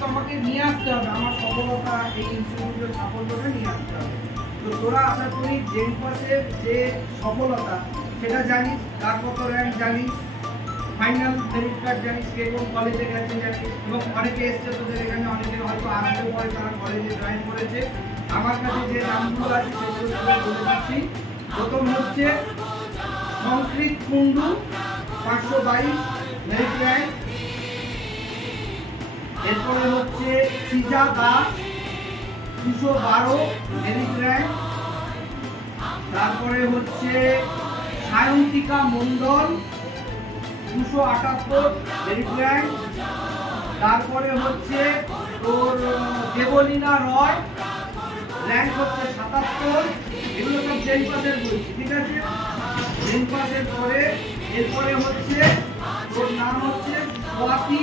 কিন্তু আমাকে নিয়ে আসতে হবে, আমার সফলতা এই ইনস্টিটিউটের সাফল্যটা নিয়ে আসতে হবে। তো তোরা আশা করি জেন পাসের যে সফলতা সেটা জানিস, তার কত র্যাঙ্ক জানিস, ফাইনাল মেরিট কার্ড জানিস, কে কোন কলেজে গেছে জানিস, এবং অনেকে এসছে তোদের এখানে, অনেকে হয়তো আসতে পরে তারা কলেজে জয়েন করেছে। আমার কাছে যে নামগুলো আছে সেগুলো তোদের বলে দিচ্ছি। প্রথম হচ্ছে সংস্কৃত কুন্ডু 522 মেরিট র্যাঙ্ক। এরপরে হচ্ছে সিজা দাস 212 মেরিট র্যাঙ্ক। তারপরে হচ্ছে সায়ন্তিকা মণ্ডল 278 মেরিট র্যাঙ্ক। তারপরে হচ্ছে তোর দেবলীনা রয় র্যাঙ্ক হচ্ছে 77। এগুলো সব জেন পাসের বলছি, ঠিক আছে? জেন পাসের পরে এরপরে হচ্ছে তোর নাম হচ্ছে স্বাতি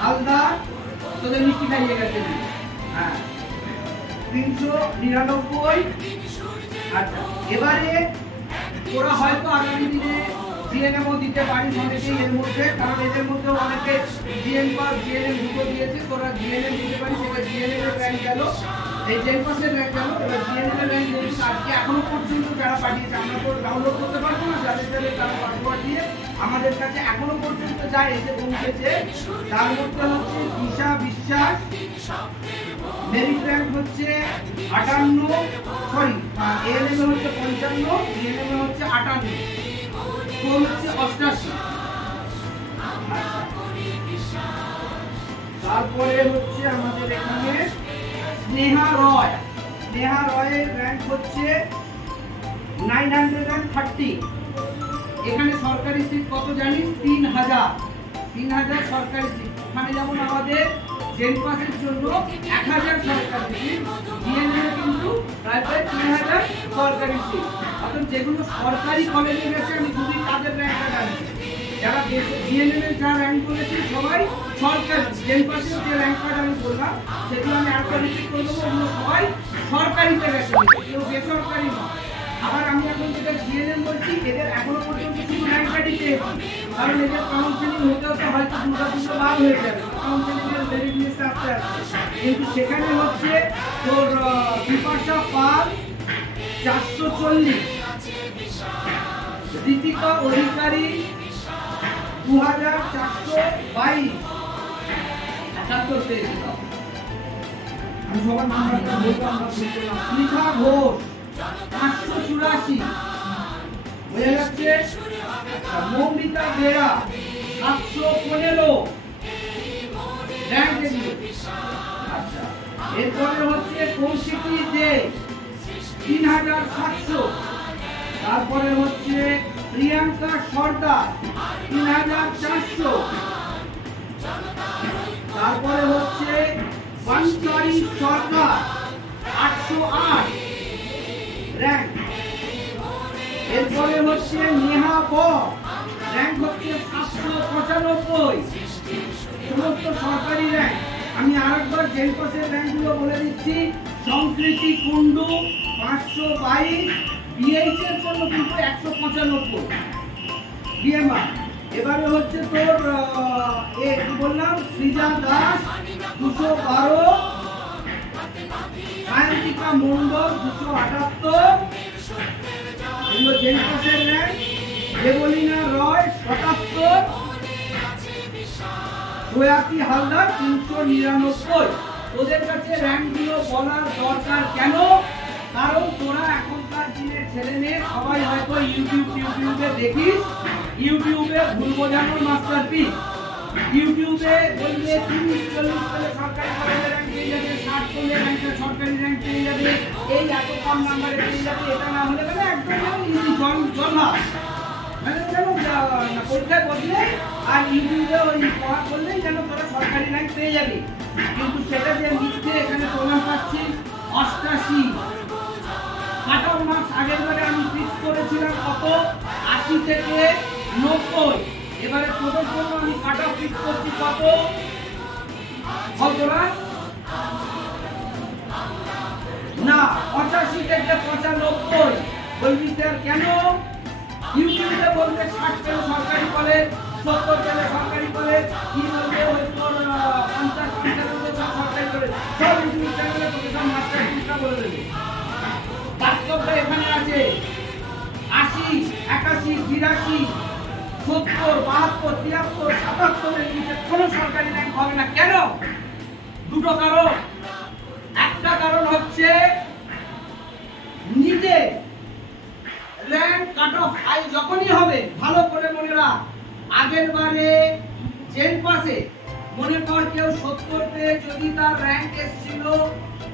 হালদার, তোদের মিষ্টি খাইয়ে গেছে, হ্যাঁ, 399। আচ্ছা, এবারে তোরা হয়তো আগামী দিনে জিএনএমও দিতে পারিস অনেকেই এর মধ্যে, কারণ এদের মধ্যে অনেকে জিএন পাস জিএনএম দুটো দিয়েছে, তোরা জিএনএম দিতে পারিস। এবার জিএনএম এর র্যাঙ্ক গেল, এই জেন পাসের র্যাঙ্ক গেল, এবার জিএনএম এর র্যাঙ্ক দেখি আজকে এখনো পর্যন্ত যারা পাঠিয়েছে, আমরা তো ডাউনলোড করতে পারবো না, যাদের যাদের তারা পাসওয়ার্ড দিয়ে আমাদের কাছে এখনো পর্যন্ত যা এসে পৌঁছেছে তার মধ্যে হচ্ছে দিশা বিশ্বাস মেরিট র্যাঙ্ক হচ্ছে 58, সরি এএনএম হচ্ছে 55, ডিএনএম হচ্ছে 58, কোন হচ্ছে 88। তারপরে হচ্ছে আমাদের এখানে স্নেহা রয়ের র্যাঙ্ক হচ্ছে 930। এখানে সরকারি সিট কত জানিস? 3000 সরকারি সিট। ওখানে যেমন আমাদের জেন পাসের জন্য 1000 সরকারি সিট, ডিএনএ কিন্তু প্রায় 3000 সরকারি সিট। অর্থাৎ যেগুলো সরকারি কলেজে গেছে আমি যদি তাদের র্যাঙ্কটা জানি, যারা ডিএনএ এর যা র্যাঙ্ক করেছে সবাই সরকারি। জেন পাসের যে র্যাঙ্ক কার্ড আমি বললাম সেগুলো আমি আরেকটা রিপিট করে দেবো, ওগুলো সবাই সরকারিতে গেছে, কেউ বেসরকারি নয়। আবার আমি এখন যেটা জিএনএম বলছি, এদের এখনো পর্যন্ত শুধু র্যাঙ্ক কার্ডই পেয়েছি, কারণ এদের কাউন্সেলিং হতে হতে হয়তো দুর্গাপুজো বার হয়ে যাবে, কাউন্সেলিং এর মেরিট লিস্ট আসতে আসতে। কিন্তু সেখানে হচ্ছে তোর বিপাশা পাল 440, দীপিকা অধিকারী 2422, 78 পেয়েছিল। আমি সবার নাম্বারটা বললাম না, শিখা ঘোষ 584, হয়ে যাচ্ছে। মৌমিতা বেরা 715 র্যাঙ্ক এগুলো। আচ্ছা, এরপরে হচ্ছে কৌশিকী দে 3700। তারপরে হচ্ছে প্রিয়াঙ্কা সর্দার 3400। তারপরে হচ্ছে বানসারি সরকার 808 র্যাঙ্ক। এরপরে হচ্ছে নেহা র্যাঙ্ক হচ্ছে 795, সমস্ত সরকারি র্যাঙ্ক। আমি আরেকবার জেন পাসের র্যাঙ্কগুলো বলে দিচ্ছি। সংস্কৃতি কুন্ডু 522, বিএইচ এর জন্য কিন্তু 195 বিএমআর। এবারে হচ্ছে তোর কি বললাম, সৃজা দাস 212, সায়ন্তিকা মণ্ডল 278, এগুলো জেন পাসের র্যাঙ্ক। দেবলীনা রয় 77, সোয়াতি হালদার 399। ওদের কাছে র্যাঙ্কগুলো বলার দরকার কেন? কারণ তোরা এখনকার দিনের ছেলে মেয়ে সবাই হয়তো ইউটিউবে দেখিস, ইউটিউবে ভুল বোঝানোর মাস্টারপিস। ইউটিউবে বলবে 30-40 পেলে সরকারি কলেজে র্যাঙ্ক পেয়ে যাবে, 60 পেলে র্যাঙ্কে সরকারি র্যাঙ্ক পেয়ে যাবে, এই এত কম নাম্বারে পেয়ে যাবে, এটা না হলে মানে একদম ইজি জলভা, মানে যেন পরীক্ষায় বসলে আর ইউটিউবে ওই পড়া করলেই যেন তোরা সরকারি র্যাঙ্ক পেয়ে যাবে। কিন্তু সেটা যে মিথ্যে, এখানে প্রমাণ পাচ্ছি 88 কাট অফ মার্কস। আগের বারে আমি ফিক্স করেছিলাম কত, 80 থেকে 90। এবারে তোদের জন্য আমি কাট অফ ফিক্স করছি কত, তোরা না 85 থেকে 95। বলবি স্যার কেন? ইউটিউবে বলবে 60 পেলে সরকারি কলেজ, 70 পেলে সরকারি কলেজ, কি বলবে ওই তোর 50-55 সব ইউটিউব চ্যানেলে তোকে সব মাস্টার শিক্ষা বলে দেবে। বাস্তবটা এখানে আছে 80, 81, 82, 70, 72, 73, 77 এর নিচে কোনো সরকারি র্যাঙ্ক হবে না। কেন? দুটো কারণ। একটা কারণ হচ্ছে নিজে র্যাঙ্ক কাট অফ হাই যখনই হবে, ভালো করে মনে রাখ, আগের বারে জেন পাসে মনে কর কেউ 70 পেয়ে যদি তার র্যাঙ্ক এসেছিল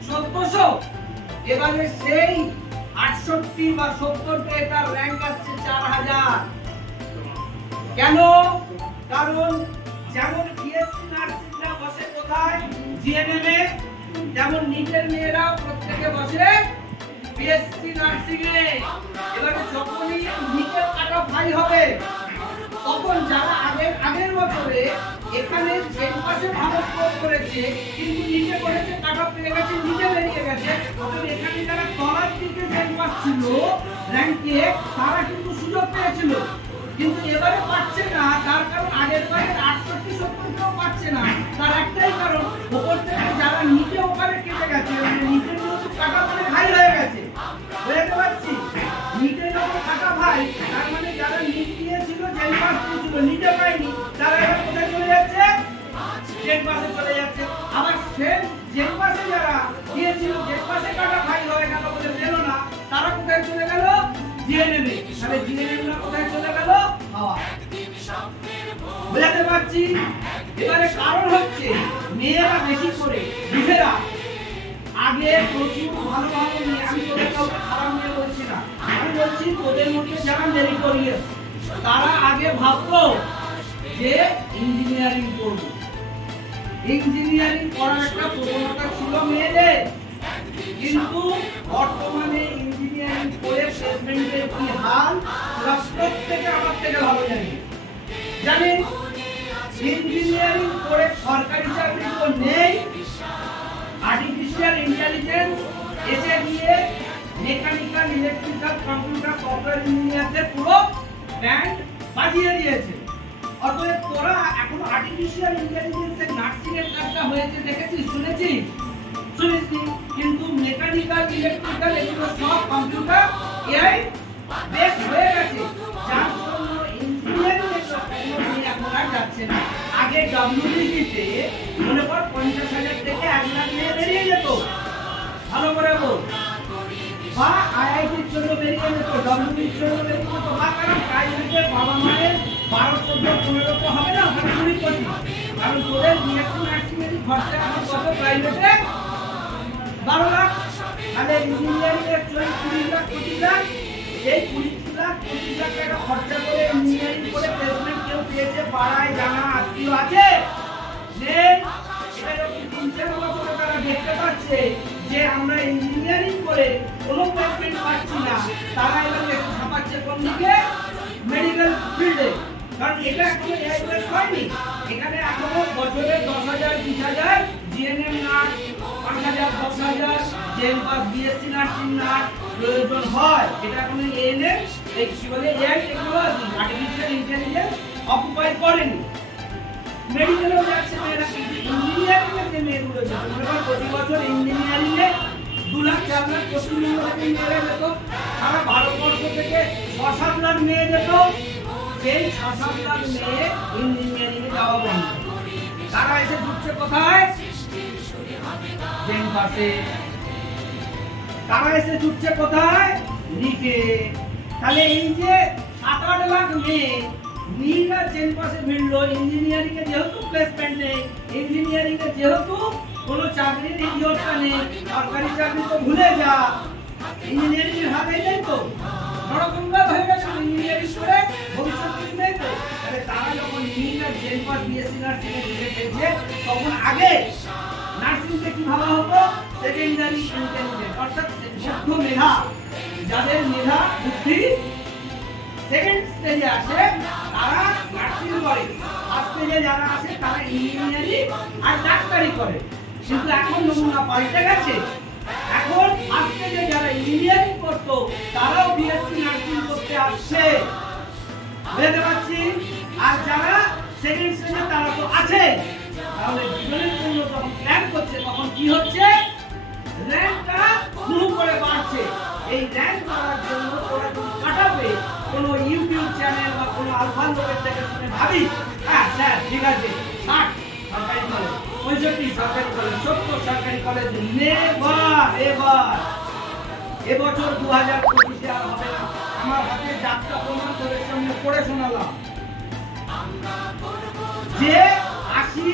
1400, এবারে সেই 68 বা 70 পেয়ে তার র্যাঙ্ক আসছে 4000। কেন? কারণ যেমন বিএসসি নার্সিংরা বসে কোথায়? জিএনএম এ, যেমন নিটের মেয়েরা প্রত্যেকে বসে বিএসসি নার্সিং এ। এবারে যখনই নিটের কাট অফ হাই হবে, তখন যারা আগের বছরে এখানে জেন পাসে ভালো স্কোর করেছে কিন্তু নিচে করেছে, কাট অফ পেয়ে গেছে, নিচে বেরিয়ে গেছে, তখন এখানে যারা তলার দিকে জেন পাস ছিল র্যাঙ্কে, তারা কিন্তু সুযোগ পেয়েছিল, কিন্তু এবারে পাচ্ছে না। তার কারণ আগের বারে 68, 70 কেউ পাচ্ছে না। তার একটাই কারণ, উপর থেকে যারা নিচে ওখানে কেটে গেছে, মানে নিচে কিন্তু কাট অফ হাই হয়ে গেছে। বুঝতে পারছি? নিচে যখন কাট অফ হাই, তার মানে যারা নিচ দিয়েছিল, জেন পাস দিয়েছিল, নিচে পায়নি, তারা এবার কোথায় চলে যাচ্ছে? জেন পাসে চলে যাচ্ছে। আবার সেম জেন পাসে যারা দিয়েছিল, জেন পাসে কাট অফ হাই হয়ে গেল বলে পেল না, তারা কোথায় চলে গেল? জিএনএম এ। তাহলে জিএনএম না কোথায় চলে গেল? হাওয়া। বুঝতে পারছি? এবারে কারণ হচ্ছে মেয়েরা বেশি করে বুঝেরা আগে প্রচুর ভালো ভালো মেয়ে, আমি তোদের কাউকে খারাপ মেয়ে বলছি না, আমি বলছি তোদের মধ্যে যারা মেরিটোরিয়াস, তারা আগে ভাবতো যে ইঞ্জিনিয়ারিং করব। ইঞ্জিনিয়ারিং করার একটা প্রবণতা ছিল মেয়েদের, কিন্তু বর্তমানে ইঞ্জিনিয়ারিং করে প্লেসমেন্টের কি হাল সেটা প্রত্যেকে আমার থেকে ভালো জানেন। ইঞ্জিনিয়ারিং করে সরকারি চাকরি তো নেই, আর্টিফিশিয়াল ইন্টেলিজেন্স এসে গিয়ে মেকানিক্যাল, ইলেকট্রিক্যাল, কম্পিউটার, সফটওয়্যার ইঞ্জিনিয়ারদের পুরো ব্যান্ড বাজিয়ে দিয়েছে। অতএব তোরা এখন আর্টিফিশিয়াল ইন্টেলিজেন্সের নার্সিং এর কাজটা হয়েছে দেখেছিস, শুনেছিস? শুনেছি, কিন্তু মেকানিক্যাল, ইলেকট্রিক্যাল এগুলো সব কম্পিউটার এআই বেস হয়ে গেছে, যার জন্য ইঞ্জিনিয়ারিং এর কোনো নিয়ে এখন আর যাচ্ছে না। আগে ডব্লিউবিসি তে মনে কর 50,000 থেকে 1 লাখ নিয়ে বেরিয়ে যেত, ভালো করে বল, বা আইআইটির জন্য বেরিয়ে যেত, ডব্লিউবিসির জন্য বেরিয়ে যেত, বা কারণ প্রাইভেটে বাবা মায়ের 12, 14, 15 তো হবে না, ওখানে 20 কোটি, কারণ তোদের বিএসসি নার্সিং এর খরচা এখন কত প্রাইভেটে? 12 লাখ। তাহলে ইঞ্জিনিয়ারিং এর 20 লাখ, 25 লাখ, এই 20 লাখ 25 লাখ টাকা খরচা করে ইঞ্জিনিয়ারিং করে প্লেসমেন্ট কেউ পেয়েছে? পাড়ায় জানা আত্মীয় আছে? নেই। এটা যখন 3-4 বছরে তারা দেখতে পাচ্ছে যে আমরা ইঞ্জিনিয়ারিং করে কোনো প্লেসমেন্ট পাচ্ছি না, তারা এবার একটু ছাপাচ্ছে কোন দিকে? মেডিকেল ফিল্ডে। কারণ এটা এখনো এআই বেস হয়নি, এখানে এখনো বছরে 10,000, 20,000 জিএনএম নার্স, 5,000, 10,000 জেন পাস বিএসসি নার্সিং নার্স প্রয়োজন হয়। এটা এখনো এএনএম, এই কি বলে, AI technology, artificial intelligence occupy করেনি। মেডিকেলেও যাচ্ছে মেয়েরা, কিন্তু ইঞ্জিনিয়ারিং এর যে মেয়েগুলো যাচ্ছে, মনে হয় প্রতি বছর ইঞ্জিনিয়ারিং এ 2 লাখ, 4 লাখ পশ্চিমবঙ্গ থেকে মেয়েরা যেত, সারা ভারতবর্ষ থেকে 6-7 লাখ মেয়ে যেত, সেই 6-7 লাখ মেয়ে ইঞ্জিনিয়ারিং এ যাওয়া বন্ধ। তারা এসে ঢুকছে কোথায়? জেন পাসে। তারা এসে ঢুকছে কোথায়? নিটে। তাহলে এই যে 7-8 লাখ মেয়ে নিট আর জেন পাসে মিললো, ইঞ্জিনিয়ারিং এ যেহেতু প্লেসমেন্ট নেই, ইঞ্জিনিয়ারিং এ যেহেতু কোনো চাকরির ইয়ত্তা নেই, সরকারি চাকরি তো ভুলে যা, ইঞ্জিনিয়ারিং এর হাতে নেই তো, নরকঙ্কাল হয়ে গেছে ইঞ্জিনিয়ারিং করে, ভবিষ্যৎ কিছু নেই তো। তাহলে তারা যখন নিট আর জেন পাস বিএসসি নার্সিং এ ঢুকে, তখন আগে নার্সিংকে কি ভাবা হতো? সেকেন্ডারি ইন্টেলিজেন্স, অর্থাৎ শুদ্ধ মেধা, যাদের মেধা বুদ্ধি সেকেন্ড স্টেজে আসে তারা নার্সিং করে, ফার্স্ট স্টেজে যারা আসে তারা ইঞ্জিনিয়ারিং আর ডাক্তারি করে। কিন্তু এখন নমুনা পাল্টে গেছে, এখন ফার্স্ট স্টেজে যারা ইঞ্জিনিয়ারিং করতো তারাও বিএসসি নার্সিং করতে আসছে, বুঝতে পারছি। আর যারা সেকেন্ড স্টেজে তারা তো আছে, তাহলে জীবনের জন্য যখন প্ল্যান করছে তখন কি হচ্ছে? লোহার লোকের থেকে শুনে ভাবি হ্যাঁ স্যার ঠিক আছে 60 সরকারি কলেজ 65 সরকারি কলেজ 70 সরকারি কলেজ এবার এবছর 2025 আর হবে না। আমার হাতে যাত্রা প্রমাণ তোদের সামনে পড়ে শোনালাম যে 80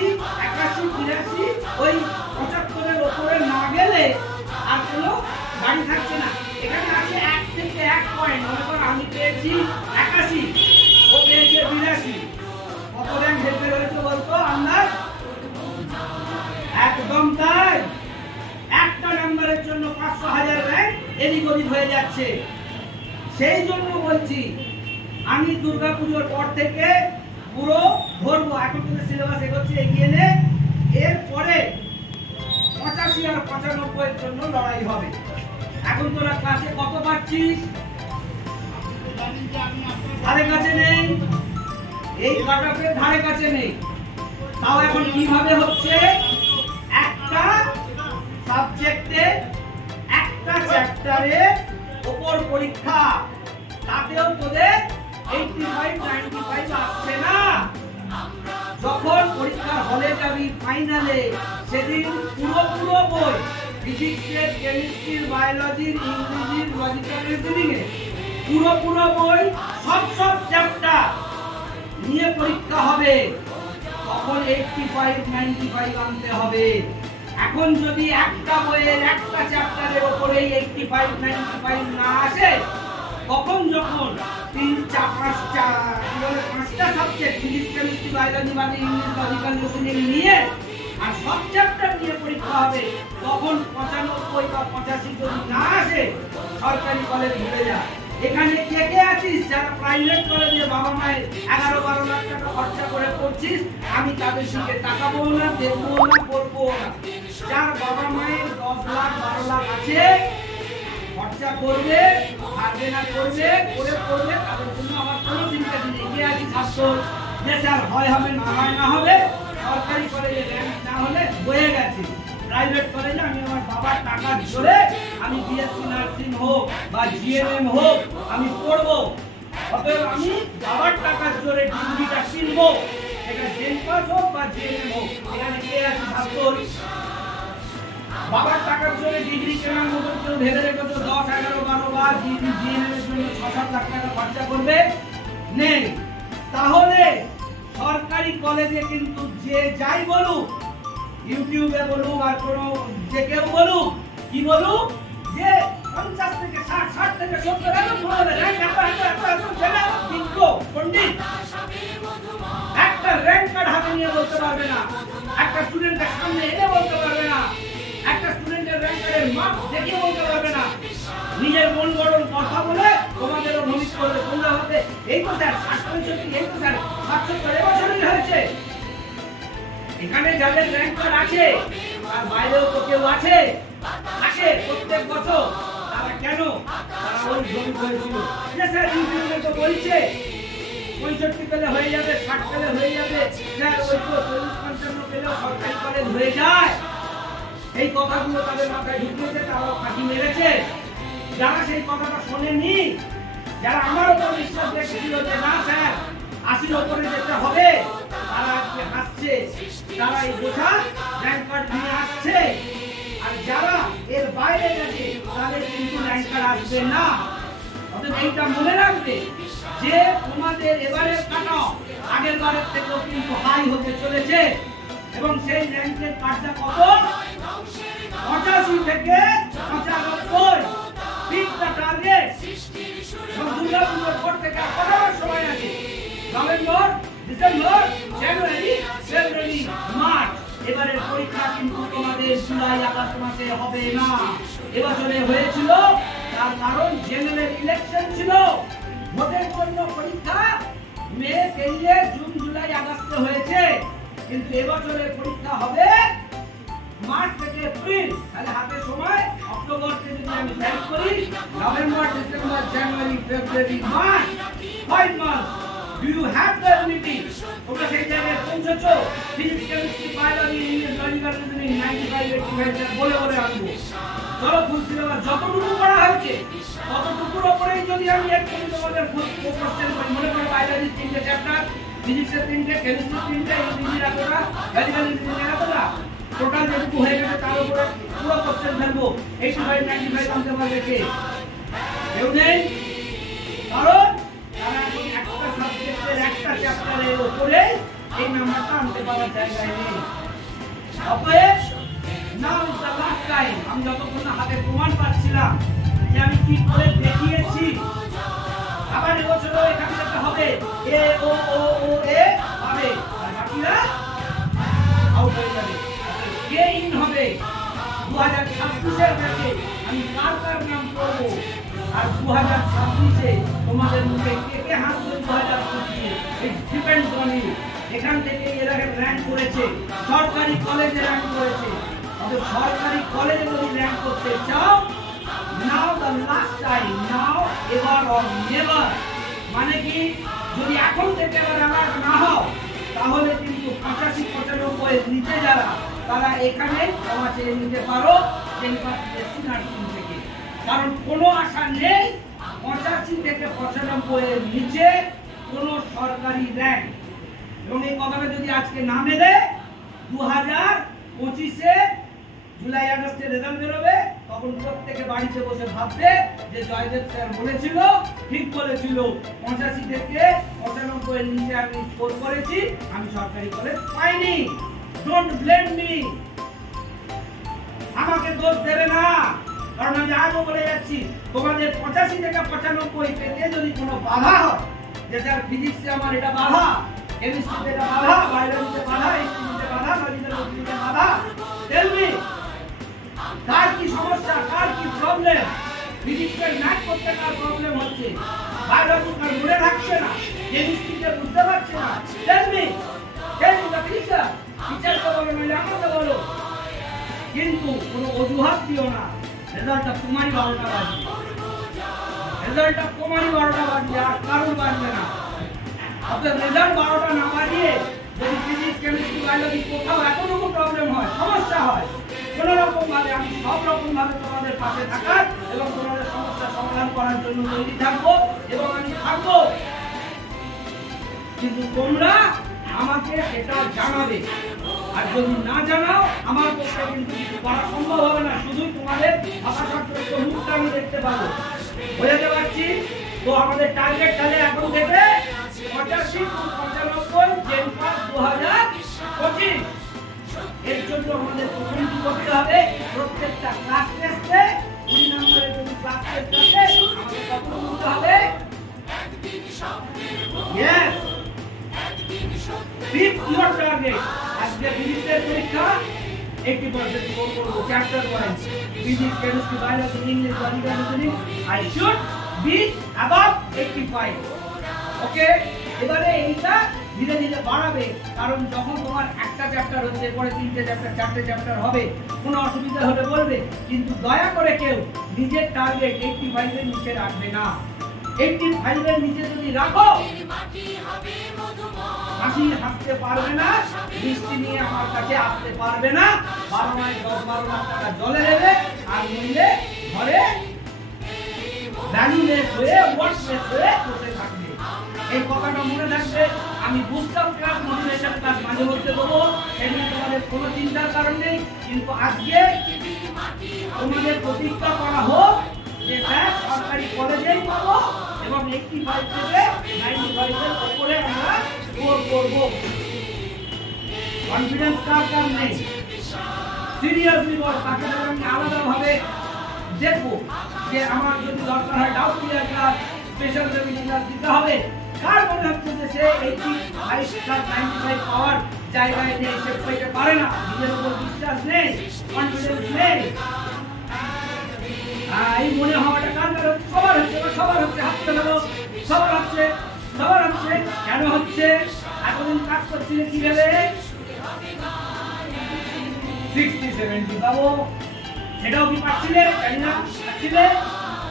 81 82 ওই 75 এর উপরে না গেলে আর কোনো গাড়ি থাকছে না। এখানে আছে 1 থেকে 1 পয়েন্ট, মনে কর আমি পেয়েছি 81, ও পেয়েছে 82, কত র্যাঙ্ক হেরফের হয়েছে বলতো আন্দাজ? একদম তাই। একটা নাম্বারের জন্য 500,000 র্যাঙ্ক এদিক ওদিক হয়ে যাচ্ছে। সেই জন্য বলছি আমি দুর্গাপুজোর পর থেকে পুরো ধরবো, এখন থেকে সিলেবাস এগোচ্ছে, এগিয়ে নে, এরপরে 85 আর 95 এর জন্য লড়াই হবে। এখন তোরা ক্লাসে কত পাচ্ছিস? ধারে কাছে নেই, এই কাটঅফের ধারে কাছে নেই। তাও এখন কিভাবে হচ্ছে? একটা সাবজেক্টে একটা চ্যাপ্টারে ওপর পরীক্ষা, তাতেও তোদের 85 95 আসছে না। যখন পরীক্ষার হলে যাবি ফাইনালে, সেদিন পুরো বই ফিজিক্সের, কেমিস্ট্রির, বায়োলজির, ইংরেজির, লজিক্যাল রিজনিং এ পুরো বই সব চ্যাপ্টার নিয়ে পরীক্ষা হবে। তখন 85 95 আনতে হবে। এখন যদি একটা বইয়ের একটা চ্যাপ্টারের উপরেই 85 95 না আসে, তখন যখন 3 4 5টা সাবজেক্ট ফিজিক্স, কেমিস্ট্রি, বায়োলজি, মানে ইংলিশ, লজিক্যাল রিজনিং নিয়ে আর সব চ্যাপ্টার নিয়ে পরীক্ষা হবে, তখন 95 বা 85 যদি না আসে, সরকারি কলেজ ভরে যায়। এখানে কে আছিস যারা প্রাইভেট কলেজে বাবা মায়ের 11-12 লাখ টাকা খরচা করে পড়ছিস? আমি তাদের সঙ্গে তাকাবো না, দেখবো না, পড়বো না। যার বাবা মায়ের 10 লাখ 12 লাখ আছে, খরচা করবে, পারবে না করবে, করে পড়বে, তাদের জন্য আমার কোনো চিন্তা নেই। কে আছি ছাত্র যে স্যার হয় হবে না হয় না হবে, সরকারি কলেজে র্যাঙ্ক না হলে বয়ে গেছে। প্রাইভেট কলেজে আমি আমার বাবার টাকা জোরে আমি বিএসসি নার্সিং হোক বা জিএনএম হোক আমি পড়বো, অতএব আমি বাবার টাকার জোরে ডিগ্রিটা কিনবো, এটা জেন পাস হোক বা জিএনএম হোক। এখানে কে আছে ছাত্র? বাবার টাকার জোরে ডিগ্রি কেনার মতো কেউ ভেবে রেখেছো 10 11 12 বার জিএনএম এর জন্য 6-7 লাখ টাকা খরচা করবে? নেই। তাহলে সরকারি কলেজে কিন্তু যে যাই বলুক, ইউটিউবে বলুক আর কোনো যে কেউ বলুক, কি বলুক যে 50 থেকে 60 থেকে 70 এত বলবে র্যাঙ্ক এত ছেলে বিজ্ঞ পণ্ডিত একটা র্যাঙ্ক কার্ড হাতে নিয়ে বলতে পারবে না, একটা স্টুডেন্টের সামনে এনে বলতে পারবে না, একটা স্টুডেন্টের র্যাঙ্ক কার্ডের মার্কস দেখিয়ে বলতে পারবে না। নিজের মন গড়ন কথা বলে তোমাদেরও ভবিষ্যৎ করবে। তোমরা হবে এই তো স্যার 65 এই তো স্যার 77 এবছরই হয়েছে। এখানে যাদের র্যাঙ্ক কার্ড আছে আর বাইরেও তো কেউ আছে প্রত্যেক বছর, তারা কেন? তারা ওই জমি হয়েছিল যে স্যার ইউটিউবে তো বলছে 65 পেলে হয়ে যাবে, 60 পেলে হয়ে যাবে, স্যার ওই তো 40-55 পেলেও সরকারি কলেজ হয়ে যায়। এই কথাগুলো তাদের মাথায় ঢুকিয়েছে, তারাও ফাঁকি মেরেছে। যারা সেই কথাটা শোনেনি, যারা আমার উপর বিশ্বাস রেখেছিল যে না স্যার 80 উপরে যেতে হবে, তারা আজকে হাসছে, তারা এই বোঝা র্যাঙ্ক কার্ড নিয়ে আসছে। আর যারা এর বাইরে গেছে তাদের কিন্তু র্যাঙ্ক কার্ড আসবে না। অতএব এইটা মনে রাখবে যে তোমাদের এবারের কাটঅফ আগের বারের থেকেও কিন্তু হাই হতে চলেছে, এবং সেই র্যাঙ্কের কার্ডটা কত? 85 থেকে 95। ঠিক দ্য টার্গেট। দুর্গাপুজোর পর থেকে আর কত সময় আছে? November, December, January, February, March. এবারের পরীক্ষা কিন্তু তোমাদের জুলাই আগস্ট মাসে হবে না। এবছরে হয়েছিল, তার কারণ জেনারেল ইলেকশন ছিল, ভোটের জন্য পরীক্ষা মে পেরিয়ে জুন জুলাই আগস্টে হয়েছে, কিন্তু এবছরের পরীক্ষা হবে মার্চ থেকে এপ্রিল। তাহলে হাতে সময় অক্টোবরকে যদি আমি ব্যাক করি, November, December, January, February, March, 5 month. Do you have the ability? তোমরা সেই জায়গায় পৌঁছেছো? Physics, chemistry, biology, English, logical reasoning 95 85 বলে আনবো। চলো ফুল সিলেবাস যতটুকু পড়া হয়েছে কতটুকুর ওপরেই যদি আমি একটু তোমাদের কোশ্চেন করি, মনে করো বায়োলজির 3টে চ্যাপ্টার, ফিজিক্সের 3টে, কেমিস্ট্রির 3টে, ইংরেজির এতটা, মেডিকেল ইঞ্জিনিয়ারিং এতটা, টোটাল যেটুকু হয়ে গেছে তার উপরে পুরো কোশ্চেন ফেলবো। 85 95 আনতে পারবে কে? কেউ নেই। কারণ তারা এখন একটা সাবজেক্টের একটা চ্যাপ্টারের উপরে এই নাম্বারটা আনতে পারার জায়গায় নেই। অতএব now is the last time. আমি যতক্ষণ না হাতে প্রমাণ পাচ্ছিলাম যে আমি কি করে দেখিয়েছি, আবার এবছরও এখান থেকে হবে এ ও ও ও এ হবে, আর বাকিরা আউট হয়ে যাবে। কে ইন হবে 2026-এর ব্যাচে আমি কার কার নাম করবো, আর 2026-এ তোমাদের মুখে কে কে হাসবে 2025-এ, ইট ডিপেন্ডস অন ইউ। এখান থেকে এরা র্যাঙ্ক করেছে, সরকারি কলেজে র্যাঙ্ক করেছে। অতএব সরকারি কলেজে যদি র্যাঙ্ক করতে চাও, now the last time, now ever or never. মানে কি, যদি এখন থেকে আবার অ্যালার্ট না হও তাহলে কিন্তু 85-95 এর নিচে যারা, তারা এখানে ক্ষমা চেয়ে নিতে পারো নার্সিং থেকে। কারণ কোনো আশা নেই 85 থেকে 95 এর নিচে কোনো সরকারি র্যাঙ্ক। এবং এই কথাটা যদি আজকে না মেলে 2025-এ জুলাই আগস্টে রেজাল্ট বেরোবে, তখন প্রত্যেকে বাড়িতে বসে ভাববে যে জয়দেব স্যার বলেছিল, ঠিক বলেছিল, 85 থেকে 95 এর নিচে আমি স্কোর করেছি, আমি সরকারি কলেজ পাইনি। ডোন্ট ব্লেম মি, আমাকে দোষ দেবে না। কারণ আমি আজও বলে যাচ্ছি, তোমাদের 85 থেকে 95 পেতে যদি কোনো বাধা হয়, যে স্যার ফিজিক্সে আমার এটা বাধা, কেমিস্ট্রিতে এটা বাধা, বায়োলজিতে বাধা, হিস্ট্রিতে বাধা, লজিক্যাল বাধা, টেল মি কার কি সমস্যা, কার কি প্রবলেম। ফিজিক্সের ম্যাথ করতে কার প্রবলেম হচ্ছে, বায়োলজি কার মনে রাখছে না, কেমিস্ট্রিতে বুঝতে পারছে না, টেল মি দ্য টিচার। টিচারকে বলো, নইলে আমাকে বলো, কিন্তু কোনো অজুহাত দিও না। রেজাল্টটা তোমারই 12টা বাজবে, রেজাল্টটা তোমারই 12টা বাজবে, আর কারোর বাজবে না। অতএব রেজাল্ট 12টা না বাজিয়ে যদি ফিজিক্স কেমিস্ট্রি বায়োলজি কোথাও এতটুকু প্রবলেম হয়, সমস্যা হয়, কোনো রকম ভাবে আমি সব রকম ভাবে তোমাদের পাশে থাকার এবং তোমাদের সমস্যা সমাধান করার জন্য তৈরি থাকবো, এবং আমি থাকবো। কিন্তু তোমরা আমাকে সেটা জানাবে, আর যদি না জানাও আমার পক্ষে কিন্তু কিছু করা সম্ভব হবে না। শুধু তোমাদের ভাষাশাস্ত্র মুখটা আমি দেখতে পাবো, বোঝাতে পারছি তো। আমাদের টার্গেট তাহলে এখন থেকে 85-95 জেন পাস 2025। এর জন্য আমাদের প্রথম কি করতে হবে, প্রত্যেকটা ক্লাস টেস্টে 2 নম্বরের যদি ক্লাস টেস্ট আছে আমাদের কত করতে হবে, यस ফিট ইওর টার্গেট। আজকে ফিজিক্সের পরীক্ষা 80% স্কোর করব chapter wise, physics chemistry biology English logical reasoning, I should be above 85। ওকে, এবারে এইটা ধীরে ধীরে বাড়াবে, কারণ যখন তোমার একটা চ্যাপ্টার হচ্ছে, পরে 3টে চ্যাপ্টার 4টে চ্যাপ্টার হবে, কোনো অসুবিধা হলে বলবে, কিন্তু দয়া করে কেউ নিজের টার্গেট 85 এর নিচে রাখবে না। 85 এর নিচে যদি রাখো, হাসি হাসতে পারবে না, মিষ্টি নিয়ে আমার কাছে আসতে পারবে না, 12 লাখ টাকা জলে দেবে, আর নইলে ঘরে ভ্যালুলেস হয়ে ওয়ার্থলেস হয়ে বসে থাকবে। এই কথাটা মনে রাখবে। আমি বুস্টার ক্লাস, মোটিভেশন ক্লাস মাঝে মধ্যে দেবো, এমনি তোমাদের কোনো চিন্তার কারণ নেই। কিন্তু আজকে তোমাদের প্রতিজ্ঞা করা হোক যে স্যার সরকারি কলেজেই পাবো, এবং 85 থেকে 95 এর উপরে আমরা স্কোর করব। কনফিডেন্স কার কার নেই, সিরিয়াসলি বল, তাকে আমি আলাদাভাবে দেখবো যে আমার যদি দরকার হয় doubt clear class, special revenue class দিতে হবে। কার মনে হচ্ছে যে সে 85-95 পাওয়ার জায়গায় নেই, সে পেতে পারে না, নিজের উপর বিশ্বাস নেই, কনফিডেন্স নেই, এই মনে হওয়াটা কার কার হচ্ছে? সবার হচ্ছে, সবার হচ্ছে, হাতটা ধরো, সবার হচ্ছে, সবার হচ্ছে। কেন হচ্ছে? এতদিন কাজ করছিলে কি ভেবে 60-70 পাবো, সেটাও কি পাচ্ছিলে? জানি না, পাচ্ছিলে?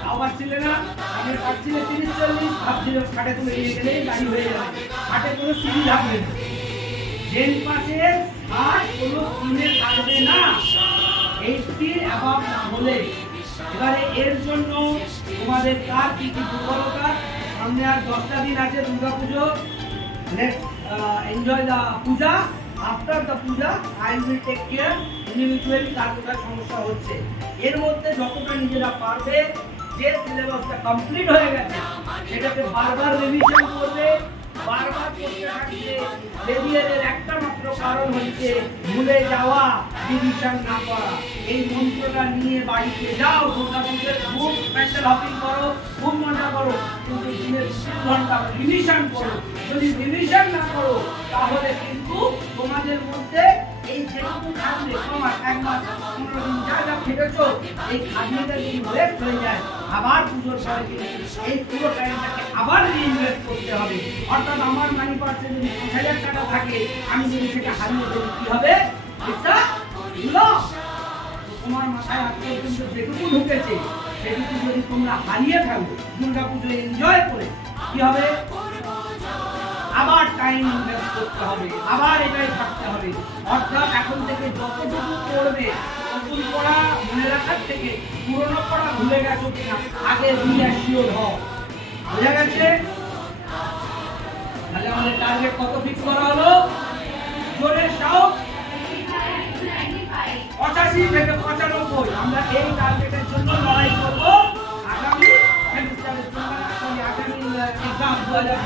তাও পাচ্ছিলে না। আমি পাচ্ছিলে 30-40, ভাবছিল 60 তুলে নিয়ে গেলে গাড়ি হয়ে যাবে, 60 কোনো সিঁড়ি থাকবে না। জেন পাশে 60 কোনো সিনে থাকবে না, 80 অ্যাবাভ না হলে। এবারে এর জন্য তোমাদের কার কি কি দুর্বলতা, সামনে আর 10টা দিন আছে Durga Puja, let's enjoy the puja. After the puja I will take care individually কার কোথায় সমস্যা হচ্ছে। এর মধ্যে যতটা নিজেরা পারবে, যে সিলেবাসটা কমপ্লিট হয়ে গেছে সেটাকে বারবার রিভিশন করবে, বারবার করতে থাকবে। ফেলিয়ারের একটা মাত্র কারণ হচ্ছে ভুলে যাওয়া, রিভিশন না করা। এই মন্ত্রটা নিয়ে বাড়িতে যাও, দুর্গাপুজোর খুব প্যান্ডেল হপিং করো, খুব মজা করো, কিন্তু দিনের 3 ঘন্টা রিভিশন করো। যদি রিভিশন না করো তাহলে কিন্তু তোমাদের মধ্যে এই যেটুকু থাকবে তোমার 1 মাস 15 দিন যা যা খেটেছো, এই খাটনিটা যদি ওয়েস্ট হয়ে যায়, আবার পুজোর পরে কিন্তু এই পুরো টাইমটাকে আবার রিইনভেস্ট করতে হবে। অর্থাৎ আমার মানি পার্সে যদি 5,000 টাকা থাকে, আমি যদি সেটা হারিয়ে দেবো কি হবে? এটা লস। তোমার মাথায় আজ পর্যন্ত যেটুকু ঢুকেছে সেটুকু যদি তোমরা হারিয়ে ফেলো দুর্গাপুজো এনজয় করে, কি হবে? আবার টাইম ইনভেস্ট করতে হবে, আবার এটাই থাকতে হবে। অর্থাৎ এখন থেকে যতটুকু করবে, নতুন পড়া মনে রাখার থেকে পুরনো পড়া ভুলে গেছো কিনা আগে রিঅ্যাসিওর হও। বোঝা গেছে? তাহলে আমাদের টার্গেট কত ফিক্স করা হলো? জোরে শাউট 85 থেকে 95। আমরা এই টার্গেটের জন্য লড়াই করব আগামী সেমিস্টারের জন্য, আগামী এক্সাম 2024